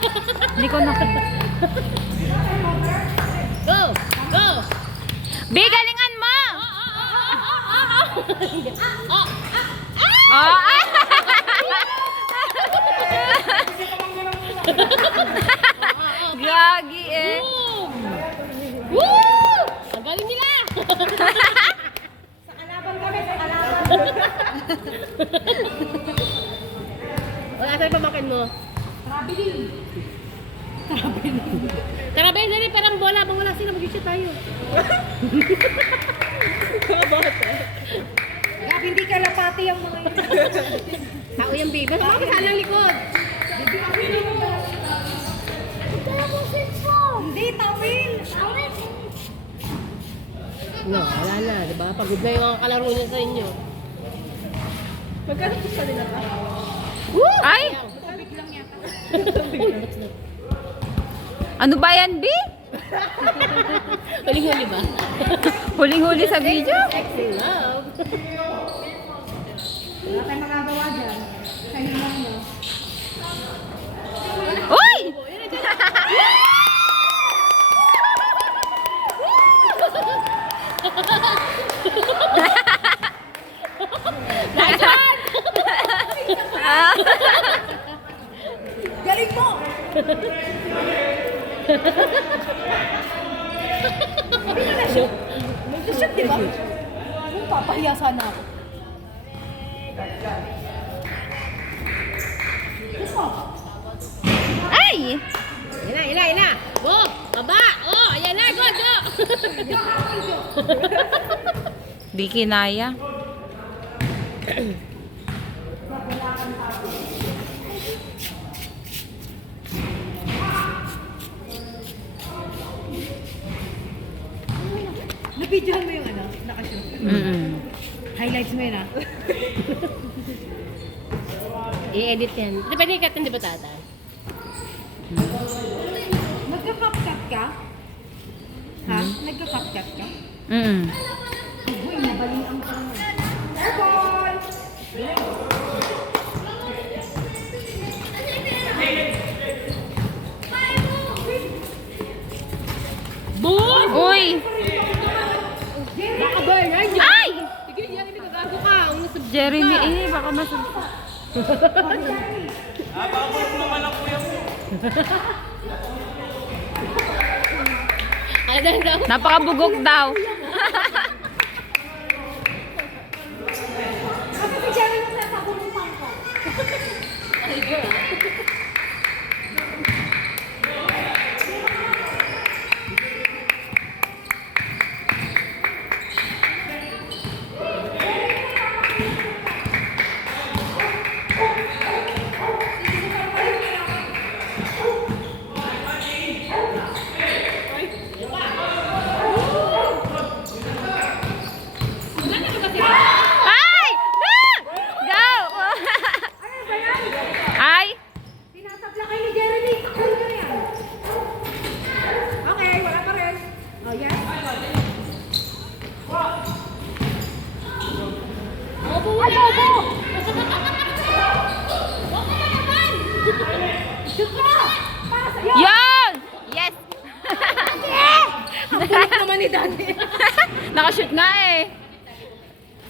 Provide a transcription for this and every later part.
Hindi ko na. Go! Go! Bi, galingan mo! Oh! Oh, ah! Gagi eh. Boom! Woo! Ang galing nila! Sa kalaban kami, sa kalaban. Wala tayo pamakin mo. Traveling. Tara ba yun, parang bola. Bang wala sila, mag-shoot tayo. Gab, hindi ka lapati ang mga yun. Tao yung baby. Mas mga saan ang likod. Hindi, tawin. No, wala na. Diba? Pagod na yung mga kalaro niya sa inyo. Magkano sa nila pa? Woo! Ay! Sabig lang yata. Ano ba yan, Bi? Huling-huli ba? Huling-huli sa video? Sexy love. Wala tayong magagawa dyan. Kayo lang no. Uy! Ah. Galing mo! Hindi ka na-shoot. Mag-shoot, di ba? Kung papahiya sana ako. Ay! Ina, ina. Go! Baba! Oh, ayan na. Go, go! Di kinaya. Nabidyohan mo yung ano, nakashoot. Highlights mo yun ah. I-edit yan. Di ba nikat hindi ba tata? Nagka-CapCut ka? Ha? Nagka-CapCut ka? Uy, nabaling ang tanong. Airball! Boom! Uy! Baka ba yan? Ay! Sige, yan. Nagago ka. Ang nasa Jeremy, baka masama. Ano daw? Napakabugok daw. Kasi si Jerry yung nasa bumupang ko. Ay! Go! Ano ba yan? Ay! Tinatabla kayo ni Jeremy. Takul nyo yan. Okay, wala pa rin. Oh, yes. Opo, wala. Shoot mo! Para sa'yo! Yon! Yes! Ang bulit naman ni Dante. Nakashoot nga eh.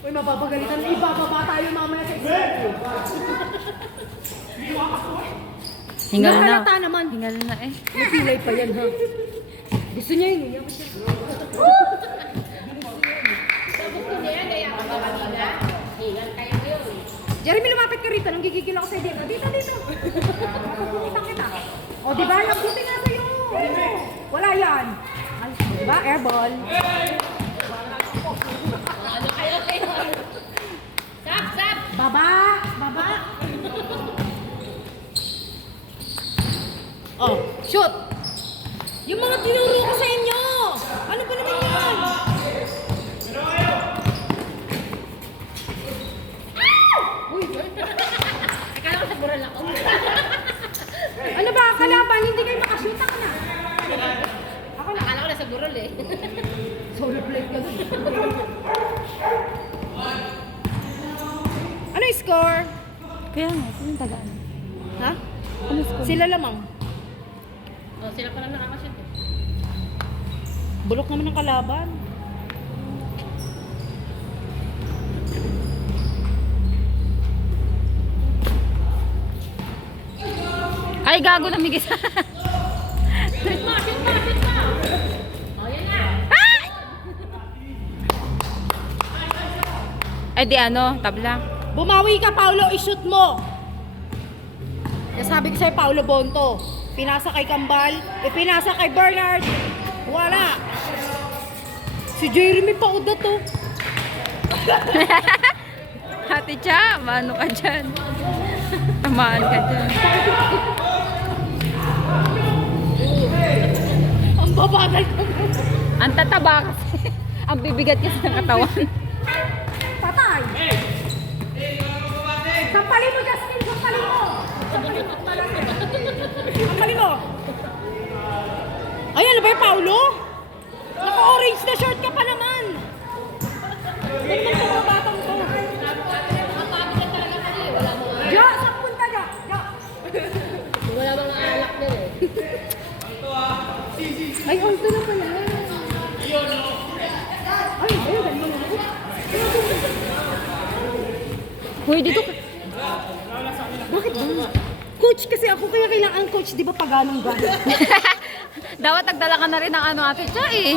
Uy, mapapagalitan. Ibababa tayo mamaya sa school. Hingal na. Nahalata naman. Hingal na eh. May pilay pa yan, ha? Gusto niya yun. Iyak siya. Jeremy, lumapit ka rito. Nang gigigil ako sa'yo. Dito, dito. Mapapumitan kita. O, diba? Nagbuti nga sa'yo. Wala yan. Ay, diba? Airball. Ano kayo? Sap, sap! Baba! Baba! Oh, Shoot! Yung mga tinuro ko sa inyo! Ano ba naman yan? Uy! akala ko sa bural ako. Ano ba? Kalaban, hindi kayo makashoot ako na. Akala ko nasa bural eh. Sorry, plate ka dun. Ano yung score? Kaya nga, sino tagaan? Ha? Ano score? Sila lamang. Oh, sila pa lang nakakashoot eh. Bulok naman ng kalaban. Ay, gago na migis. Shoot mo! Oh, yan na. Ay, di ano, tabla. Bumawi ka, Paulo, i-shoot mo. Sabi ko sa'yo, Paulo Bonto. Pinasa kay Kambal, pinasa kay Bernard. Wala. Si Jeremy pa uda to. Ate Cha, maano ka dyan? Tamaan ka dyan. Ang babagal ko. Ang tataba kasi. Ang bibigat kasi ng katawan. Patay. Sampalin mo, Justin. Sampalin mo. Sampalin mo. Ay, ano ba yung Paulo? Naka-orange na short ka pa naman. Tingnan mo mga batang to. Ja, saan punta ja? Ja. Wala mga alak na eh. Ay, alto na pala. Ay, ayun, ganun na. Hoy, dito ka. Bakit ba? Coach kasi ako, kaya kailangan coach, di ba paganong gano'n? Dapat nagdala ka na rin ng ano, Ate Cha eh.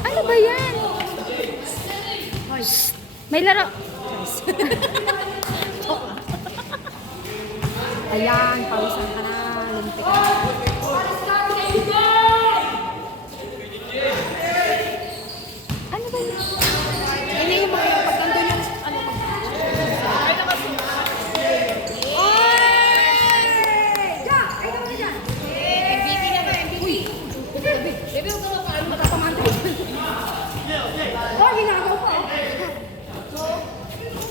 Ano ba yan? Shh, may laro. Ayan, pawisan ka na. Lumpi ka na. Ano ba yun? Ini yung mga pag nandun yung ano mag... Oy! Ja! Ay, naman dyan! MVP na ba? MVP. Bebe, huwag ka makaano Matatamanda. Oh, ginagaw pa.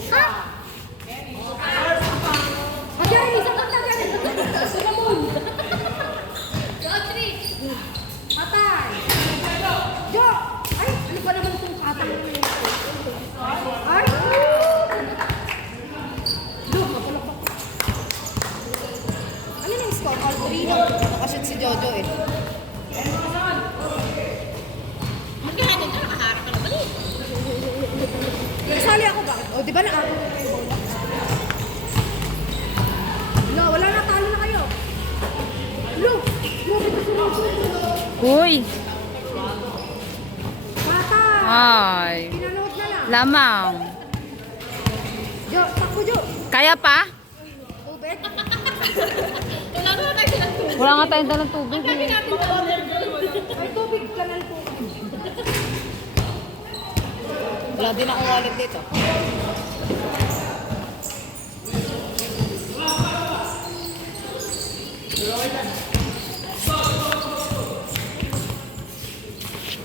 Ha? Ayan, isang kanta dyan. Sulamon. Jotri! Patay! Jo! Ay, ano ba naman itong patay? Ay! Jo, mapulok pa. Ano yung score? All 3 na. Nakashoot si Jojo eh. Magkano ka? Nakaharap ka na balik. Kasali ako ba? O, di ba na ako? No, wala na. Talo na kayo. Look! Look, ito sumunod. Uy. Patay! Ay. Pinanood na lang. Lamang. Jo, takbo Jo. Kaya pa? Tubig. Wala na tayo silang tubig. Wala nga tayong dalang tubig Kami eh. natin sa water girl. Ay, tubig kanal po. Wala din akong wallet dito.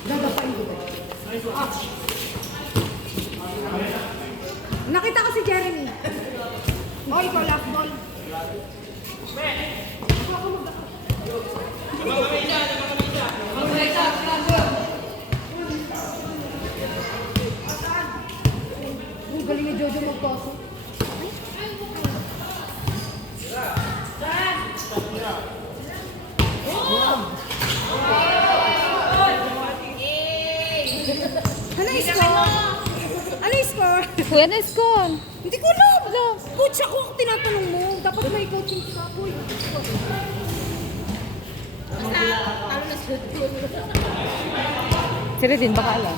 Gagapain ko ba? Nakita ko si Jeremy. Oh, ikaw last ball. Ang galing ni Jojo magpaso. Ano yung score? Ano yung score? Kuya na score. Hindi ko alam. Coach ako ang tinatanong mo. Dapat may coaching sa ako. Basta, talo na shoot. Sila din, baka alam.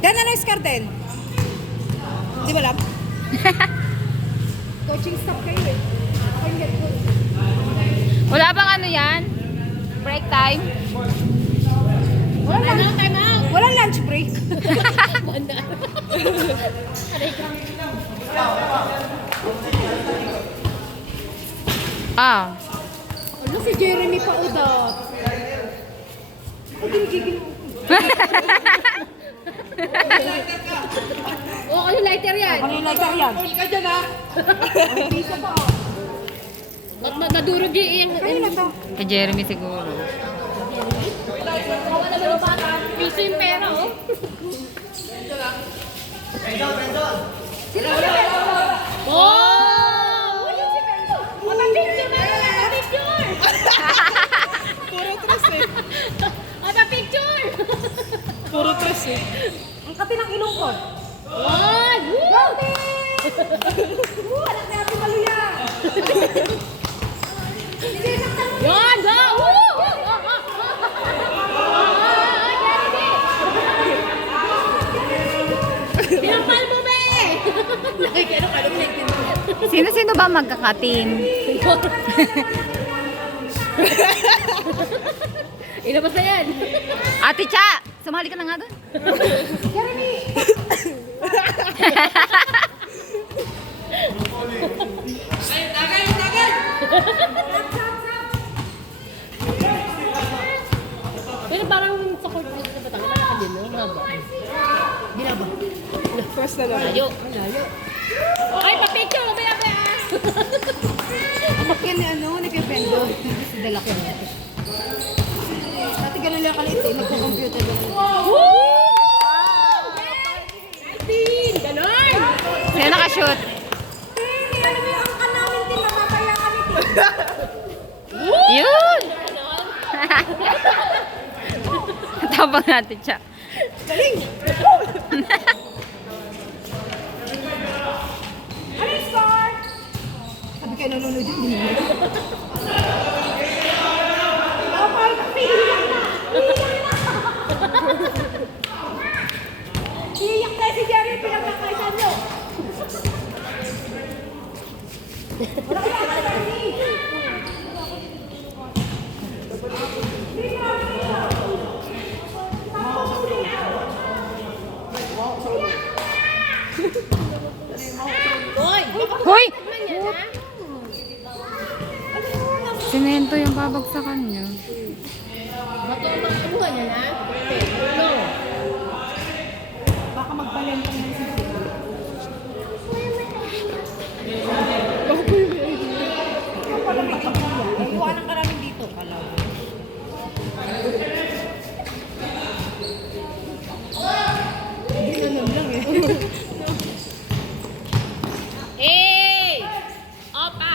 Dan, ano yung score din? Di ba alam? Coaching staff kayo eh. Ako yung head coach. Wala bang ano yan? Break time? Walang lunch, Time out! walang lunch break. Banda. Aray ka. Ah. Ano si Jeremy pa uda? Ako ginigigil mo. Oo, ano lighter yan? Ano yung lighter yan? Hold ka dyan ha. May piso pa oh. Ba't nadurog yung Kanina to. Kay Jeremy siguro. wala naman yung bata. Piso yung pera, oh. Oh! Ayun si Benzo. Matandi na Anak ni Ate Maluya! Yun, go! Woo! Pinampal mo ba eh? Sino-sino ba magkakateam? Ilabas na yan. Ate Cha, sumali ka na nga doon. Pero parang sa court sa Batangas, malaki din, no? Haba. Ginaba. First na naman. Layo. Ay, pa-picture! Mabaya ba? Anak yan ni ano, ni Kevendo. Hindi si Dala ko. Dati ganun lang kalit eh, nagko-computer lang. Woo! 19! Ganon! Sino nakashoot? Hindi, alam mo yung angka namin din, napapaya kami din. Yun! Tabang natin siya. Ano yung score? Sabi kayo nanonood yun, hindi mo. Okay, iiyak na! Iiyak tayo si Jerry, pinagkakaitan nyo. Wala ka na, Jerry! Hoy! Hoy! Ano yan, ha? Sinento yung babagsakan niyo. Bato ang mga abuhan yan, ha? No. Baka magbalento na yung sisi. Ikaw pala may idea. Eh, iwanan ka namin dito. Kalaw. Hindi ganun lang eh. Hey! Opa!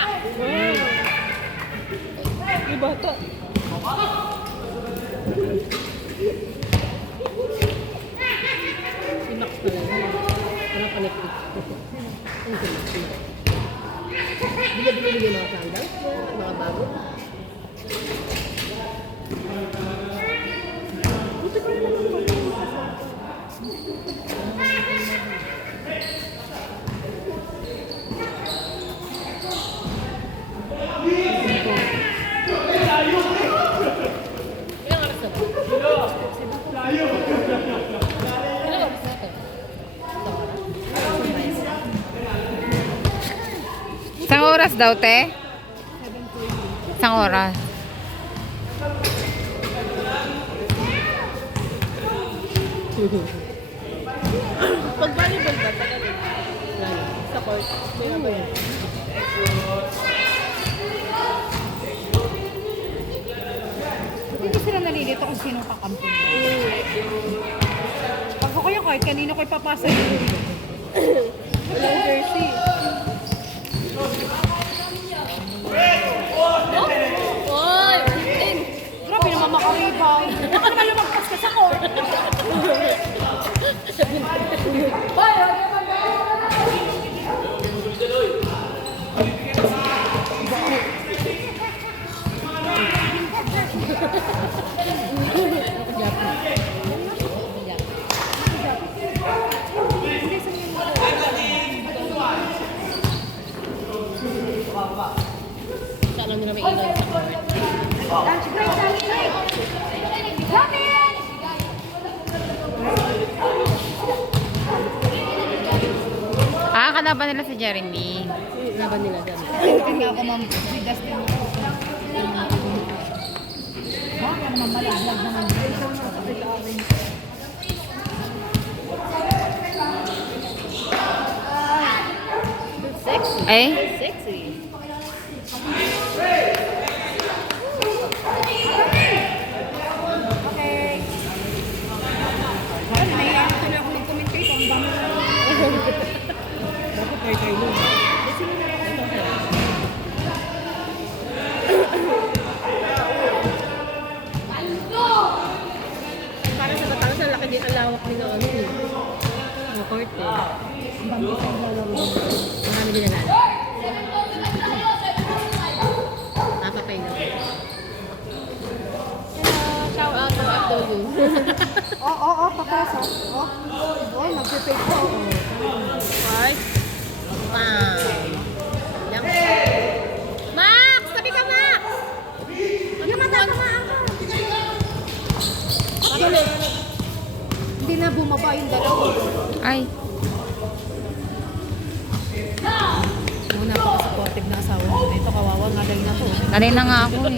Yung bata. Si Max pala yun. Ano pa Netflix? Ang Netflix. Bili-bili yung mga sandals, mga bago. Ilang oras na ba? Ilang oras na ito? Isang oras daw, te? Isang oras. Pag volleyball ba talaga? Sa court. Kaya ba yan? Hindi sila nalilito kung sino kakampi. Pag ako yung kahit kanino ko ipapasa yun. Walang jersey. Hoy! Grabe naman makaribaw. Baka naman lumagpas ka sa court. Kala nila may ilaw sa court. Lunch break, lunch break. Lapit! Ah, kalaban nila si Jeremy. Laban nila dyan. Hindi ako ma'am. May Dustin. Baka naman malaglag naman. Sexy. Eh? Sexy. Okay. Parang nahihiyaan ko na ako mag-commentate. Ang dami na. Dapat tayo nun. Para sa Batangas, ang laki din ang lawak din ng ano eh. Ng court eh. Ang dami sa lalaro. Marami Hindi na lang. Napapahinga. Shout out to FW. Papasok. Magpe-fake po. Right? Wow. Yan. Max! Tabi ka, Max! Yung matatamaan ka. Pabilis. Hindi na bumaba yung dalawa. Ay, Muna ako supportive na asawa mo. Ito kawawa nga dahil na to. kanina nga ako eh.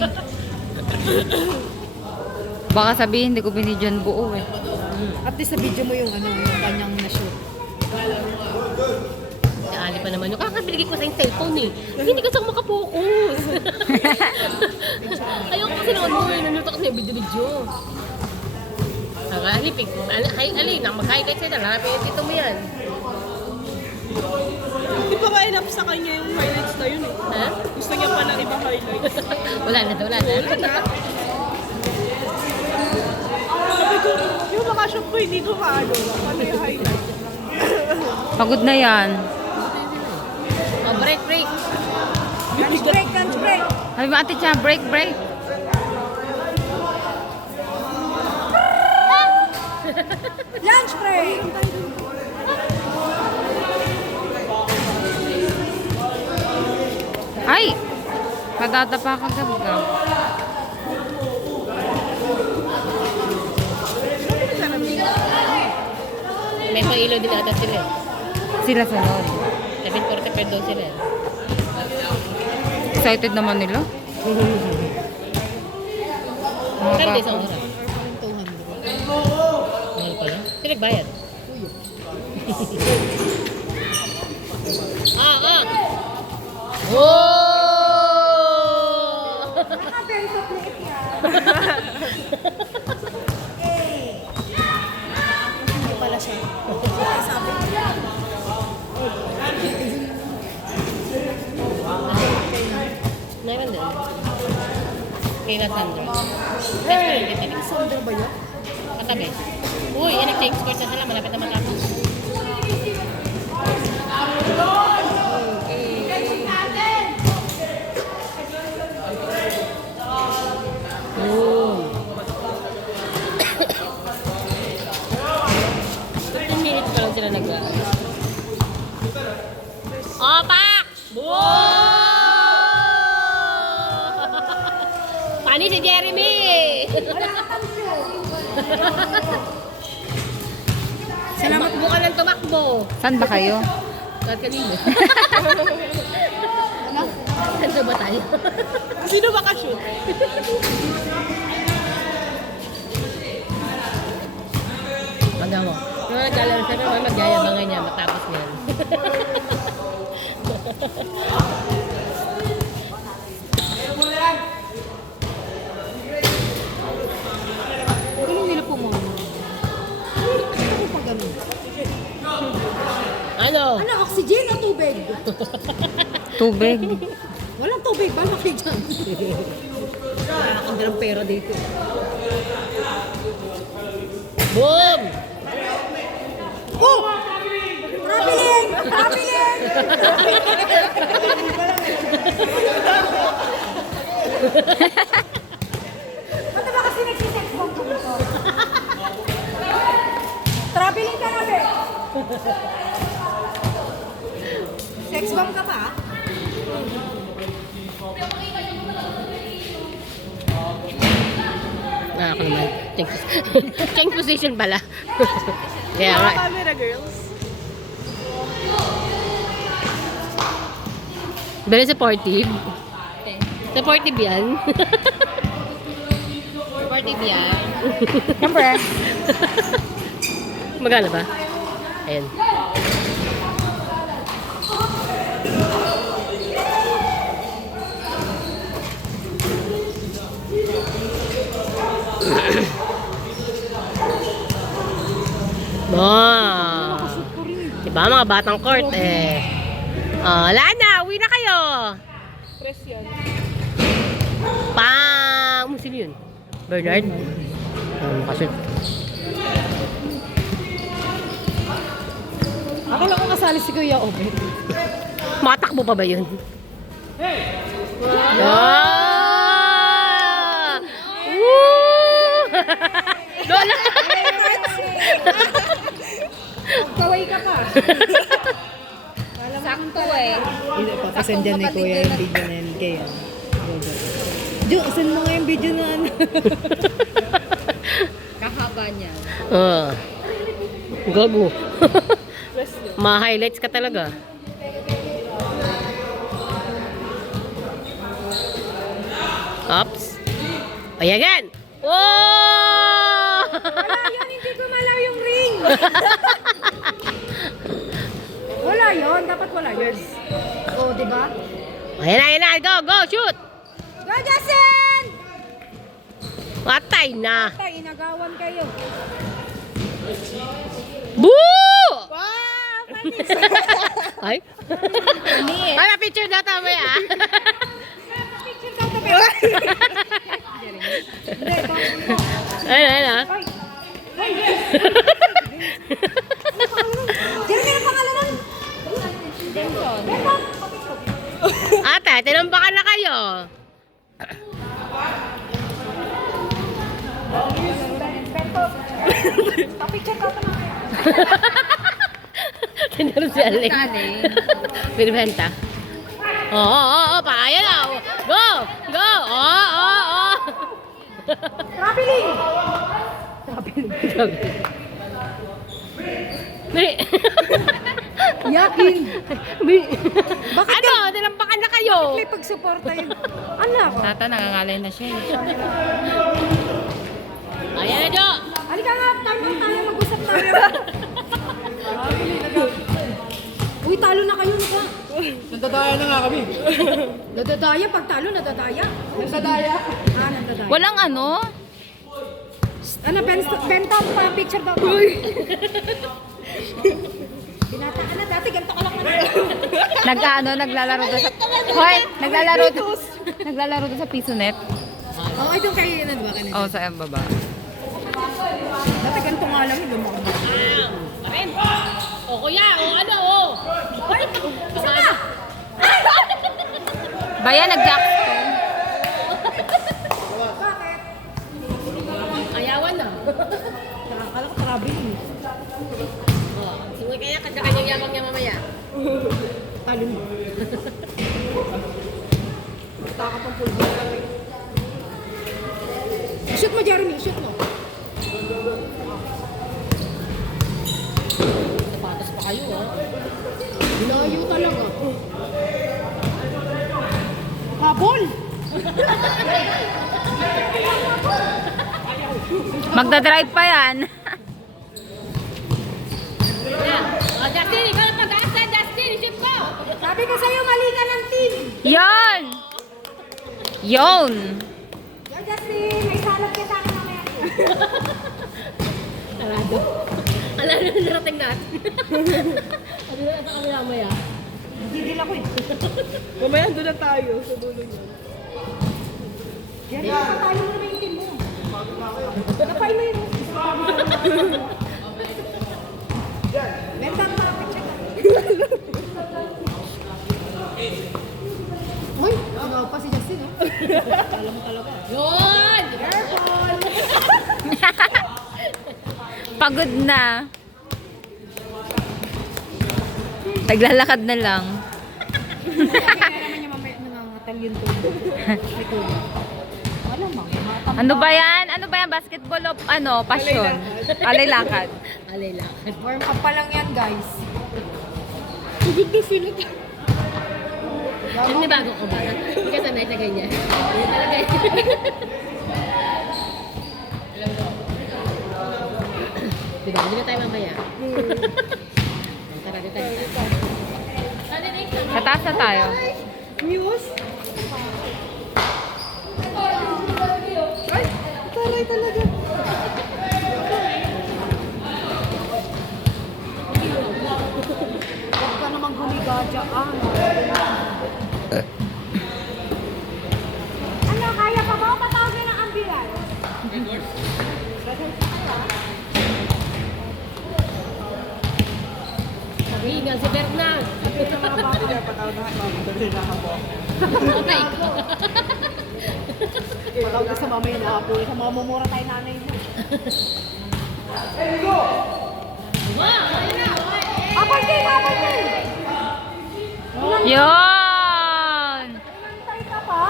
Baka sabihin, hindi ko binidyan buo eh. At least sa video mo yung yung kanyang na-shoot. Si Ali pa naman yung kakabigay ko sa yung cellphone eh. Hindi kasi ako makapokus. Ayoko kasi naman mo eh. Nanuto kasi yung video-video. Alipig. Ali, mag-hi kahit sa'yo na. Dito mo yan. Di ba nga enough sa kanya yung highlights na yun eh. Ha? Gusto niya pa ng ibang highlights. Wala na. Sabi ko, yung mga shop ko hindi ko kaano. Ano yung highlights? Pagod na yan. Oh, break. Lunch break. Sabi mo, Ate Cha, break. Lunch break! Ay! Madadapa ka gab-gab. May pang-ilaw din ata sila eh. Sila sunod. 7:45 daw sila eh. Excited naman nila. Kaya din sa oras. 200. Mahal pala. Pinagbayad. Oh! Naka-bento plate yan. Hindi pala siya. Sabi ko. Meron din. Kay Sandra. Sandra ba yun? Katabi. Uy, yan nag-change course na sila. Malapit na matapos. Oh. 15 minutes pa lang sila Pak! Pani si Jeremy! Salamat mo ka ng tumakbo. Saan ba kayo? Kahit kanino. Saan ba tayo? Sino ba ka-shoot? Magawa. Yung naglalaro siya naman, magyayabangan niya matapos niyan. Ano nila pumunta? Ano pa ganun? Ano? Ano, oxygen o tubig? Tubig. Walang tubig ba? Bakit dyan? Wala kang dalang pera dito. Boom! Oh! Traveling! Ba't ba kasi nagsisex bomb ko dito? Traveling ka na, be? Sex bomb ka pa? Ako naman. Change position pala. Yeah, Mga right. camera girls. Very supportive. Supportive yan. Supportive yan. Siyempre. Magana ba? Ayan. Wow. Diba mga batang court eh. Oh, wala na, uwi na kayo. Press yan. Pang! Sino yun? Bernard? Kasi Akala ko kasali si Kuya Obet. Matakbo pa ba yun? Wow! Woo! Lola! Kaway ka pa. Sakto eh. Papasend dyan ni Kuya yung video na yan kaya. Jo, send mo nga yung video na ano. Kahaba niya. Gago. Ma-highlights ka talaga. Oops. Ayan! Oh! Wala yun, hindi ko malaw yung ring. Wala yun, dapat wala yun. Oh, di ba? Ayan na. Go, go, shoot! Go, Justin! Patay na. Tay, inagawan kayo. Boo! Wow! Ay? Ay, picture na tama ah. Picture daw tabi. Hindi, ito. Ayun ah. Ay, yes. Jeremy, ang pangalan nun? Benson. Ate, tinambakan na kayo. Picture daw tabi. Tinaro si Aling. Kani. Binibenta. Oo, pa. Ayan na. Go! Go! Oo. Traveling! Yakin! Bakit ano? Tinambakan na kayo. May pagsuporta yun. Anak! Tata, nangangalay na siya. Ayan na, Jo. Halika nga, tayo mag-usap tayo. Uy, talo na kayo, naka. Nagdadaya na nga kami. Nadadaya, pag talo, nadadaya. Nadadaya? Ah, nadadaya. Walang ano? Ano, benta pa, picture daw. Uy! Binataan na, dati ganito ka lang Naglalaro doon sa... Hoy, naglalaro doon sa PisoNet. Oo, ito kayo na, diba? Kanina. Oh, sa baba. Dati ganito nga lang, lumakad. Karin. O, kuya. O, ano, o. Isa pa! Baya, nag-jackstone. Bakit? Ayawan na. Nakakala ko traveling. O, sige kaya kanya-kanyang yabang niya mamaya. Talo mo. Taka pang pulbo. Shoot mo, Jeremy. Shoot mo. Sapatos pa kayo, o. Layo talaga. Habol! Magdadrive pa yan. O, Justin, ikaw ang pag-aasa, Justin. Shoot mo. Sabi ko sa'yo, mali ka ng team. Yon! Yon! Yo, Justin, may salad ka sa akin mamaya. Alado na narating natin. Ano na sa kami mamaya? Gigil ako eh. Mamaya doon na tayo sa dulo niya. Yan, nakatayo mo naman yung team mo. Napay mo yun. Benta pa, picture ka. Uy, ano pa si Justin, oh. Alam mo talaga. Yun! Careful! Pagod na. Naglalakad na lang. Kaya naman yung mamaya nangangatal yun to. Ito. Alam mo, Ano ba yan? Ano ba yan? Basketball o ano? Passion? Alay lakad. Alay lang. warm up pa lang yan, guys. Higit na sino ka. Hindi bago ko ba? Hindi ka sanay sa ganyan. Hindi talaga yun. Diba? Hindi na tayo mamaya. Tara, dito tayo. Sa taas na tayo. Muse? Ay, taray talaga. Huwag ka namang humiga dyan. Ano, kaya pa ba? Patawagin ng ambulance. Hingal si Bernard. Sabi ng mga bata. Patay ka. Pagawag ka sa mamay na po. Sa mamumura tayo nanay mo. Aparte! Yun! Tayo ka pa?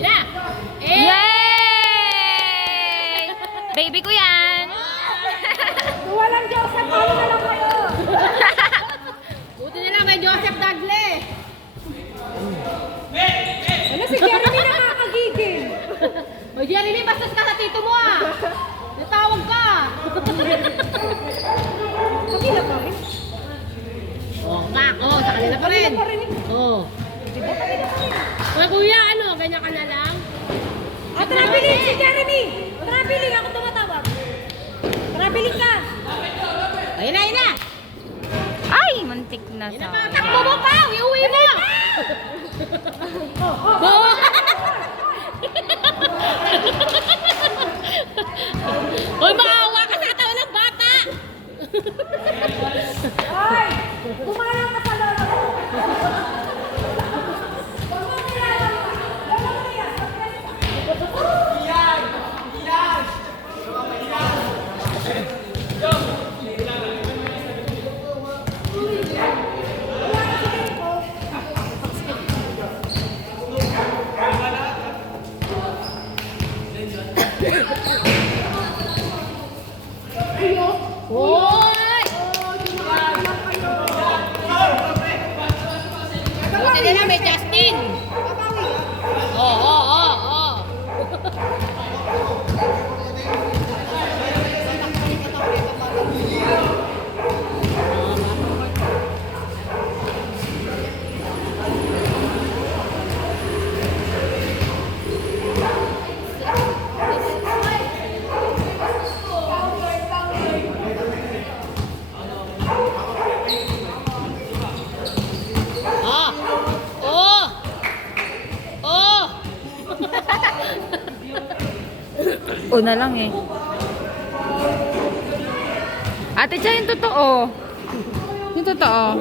Ina! Yay! Baby ko yan! Walang Joseph, ano na lang kayo? Buti na lang kay Joseph Dagle. Ano si Jeremy nakakagigil? O Jeremy, bastos ka sa tito mo ah. Natawag ka. Kanila pa rin. Oh, kak. Oh, sa kanila pa rin. Kanila pa rin. Oh. Diba kanila pa rin? Mga kuya, ano? Ganyan ka na lang? Ah, traveling si Jeremy! Traveling, ako tumatawag. Traveling ka! Ayun na, ayun na. Ay! Mantik na Ayun na sa... pa. Takbo mo pa. Iuwi mo. Oh. Hoy, maawa ka sa katawan ng bata. Ay! Kumalang ka sa lolo ko! Hoy! Buti nila may Justin. Oo. Una lang eh. Ate Cha, yung totoo. Yung totoo.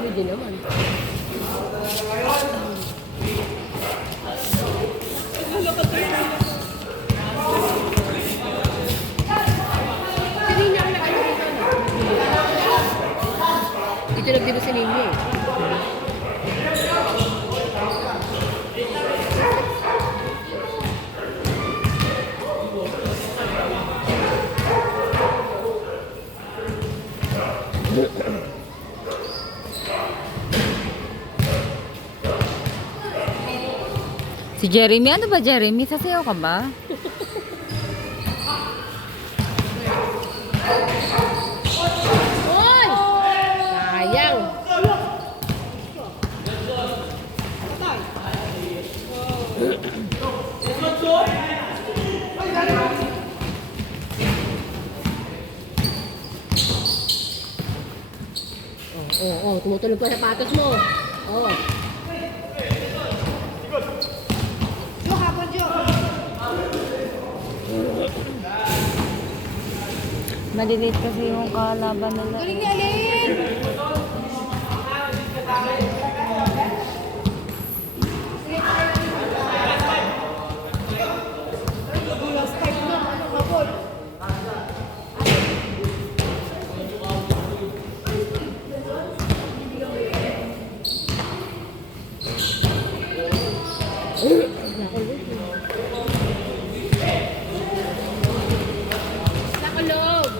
Pwede naman. Dito nagdito si Nini eh. Si Jeremy, ano ba Jeremy? Sasayaw ka ba? Hoy! Sayang. Oh, tumutulog pa sa sapatos mo. Oh. Jo, habon Jo! Maliliit kasi yung kalaban nila. Galing ni Alin! Last time na, ano habon? Sa loob.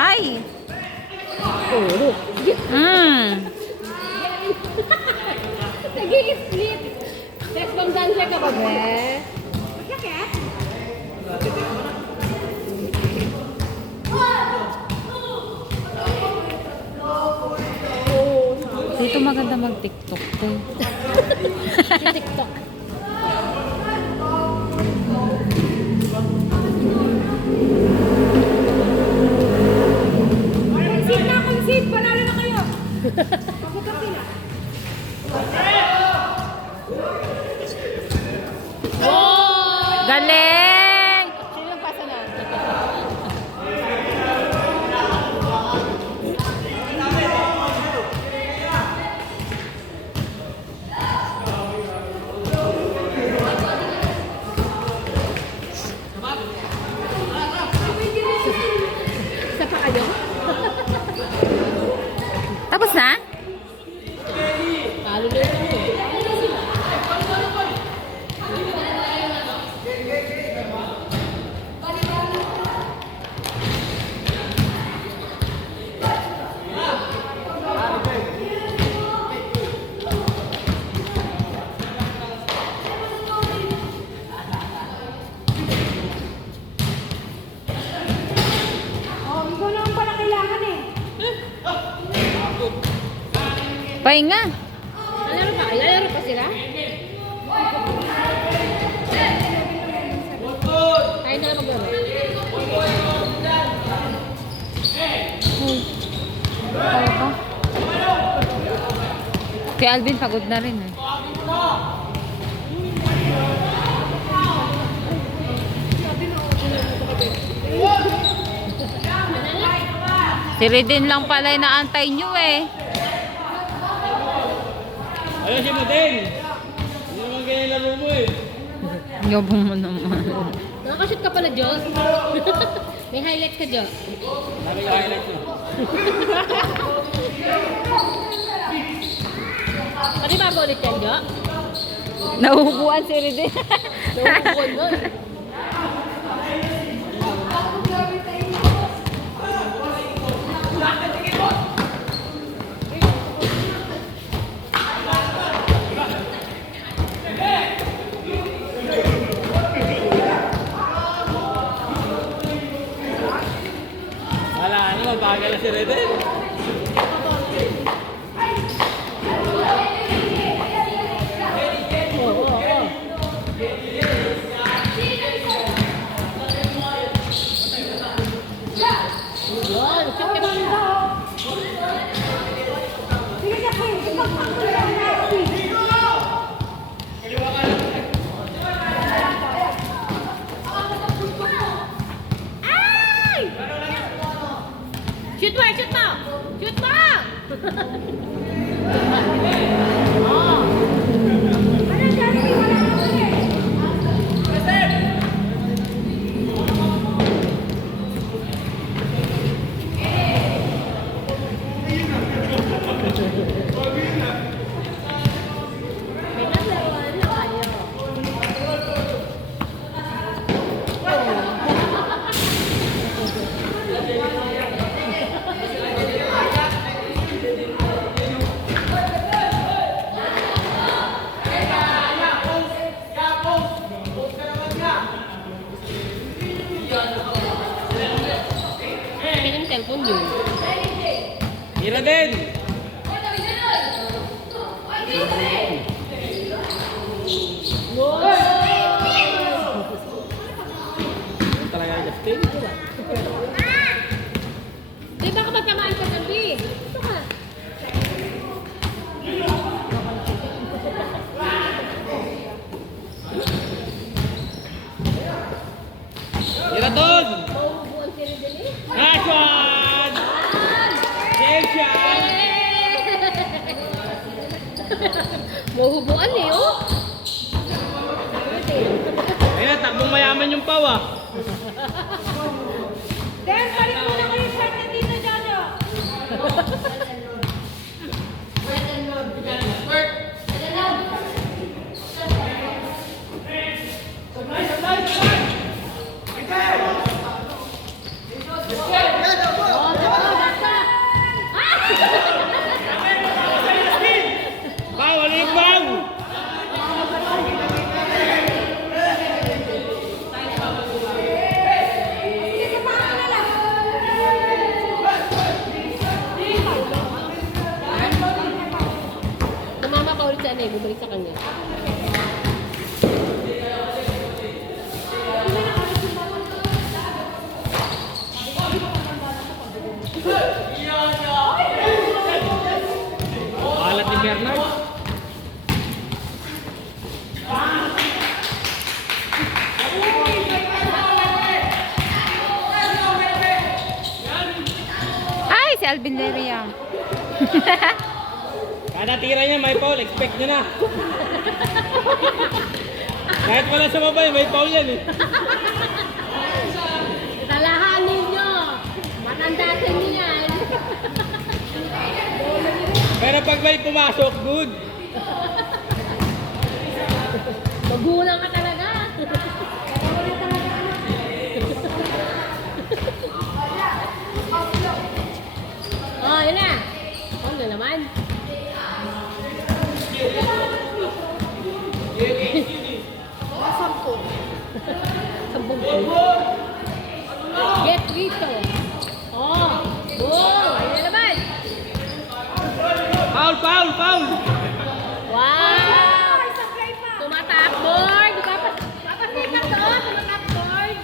Ay! Oh. Nag-i-split. Sex bomb dancer ka ba, be? Bakit? Dito maganda mag-tiktok. TikTok. Galing! Sino lang pasa na? Isa pa kayo? Tapos na? Talo na yun eh. Oh, ikaw naman pala kailangan eh. Pahinga. Lalaro pa? Lalaro pa sila? Tayo na lang maglaro. Kaya ba? Si Alvin pagod na rin eh. Si Redin lang pala yung naantay nyo eh. Ayun mo din. Hindi naman ganyan laro mo eh. Yabang mo naman. Nakakashoot ka pala, Diyos. May highlights ka, Diyos. Sabi ka highlights mo. Pati ba ulit yan, Diyos? Nahuhuan si Redin. Nahuhuan nun. Wala, ano, bagal na si Reden. Yun, shoot ka ba? Sige na kayo, ipagpangkulo lang natin. Shoot mo! Shoot mo! Shoot mo! Ano dyan? Wala ako eh. May naglaro na kayo. Pinang cellphone yun. Mira din. Ano talaga yung Justin? Di ba kapag tamaan ka sabi? Ito ka. Mira doon! Mauubuan si Ridel eh. Nice one! Game shot! Mahubuan eh, oh. Ayun, takbong mayaman yung paw ah. Dan, palit muna kayo yung shirt na dito, Jojo. Paw, ano yung paw? Sige, sa paa na lang. Alvin Leria. Kada tira niya, may foul. Expect nyo na. Kahit wala sumabay, may foul yan eh. Talahan ninyo. Matandasin niyo yan. Pero pag may pumasok, good. Magulang ka talaga. Oh, yun na. Ano naman? Sampung po. Get rito. Oh. Oh, ayun na naman. Foul, foul, foul! Wow! Tumatapboard! Papasikat to! Tumatapboard!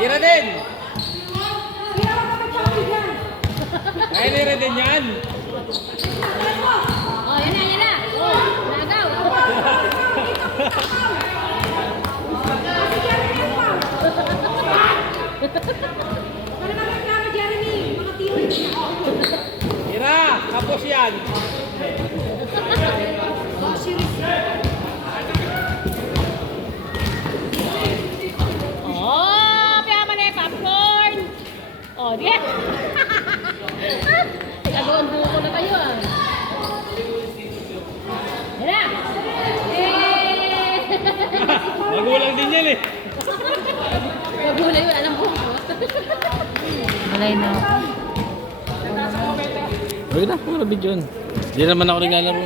Tira din! Ay, tira din yan! Oh, yan na, yan na! Oh, nagaw! Ano ba reklamo, Jeremy? Mga teammates niya. Tira! Tapos yan! Oh, kaya man eh, popcorn! Oh, di yan! Nagawang buko na kayo ah! Yan na! Eh! Magulang din yan eh! Magulay, wala ng buko. Malay na. Huwag na, puro video yun. Hindi naman ako naglalaro.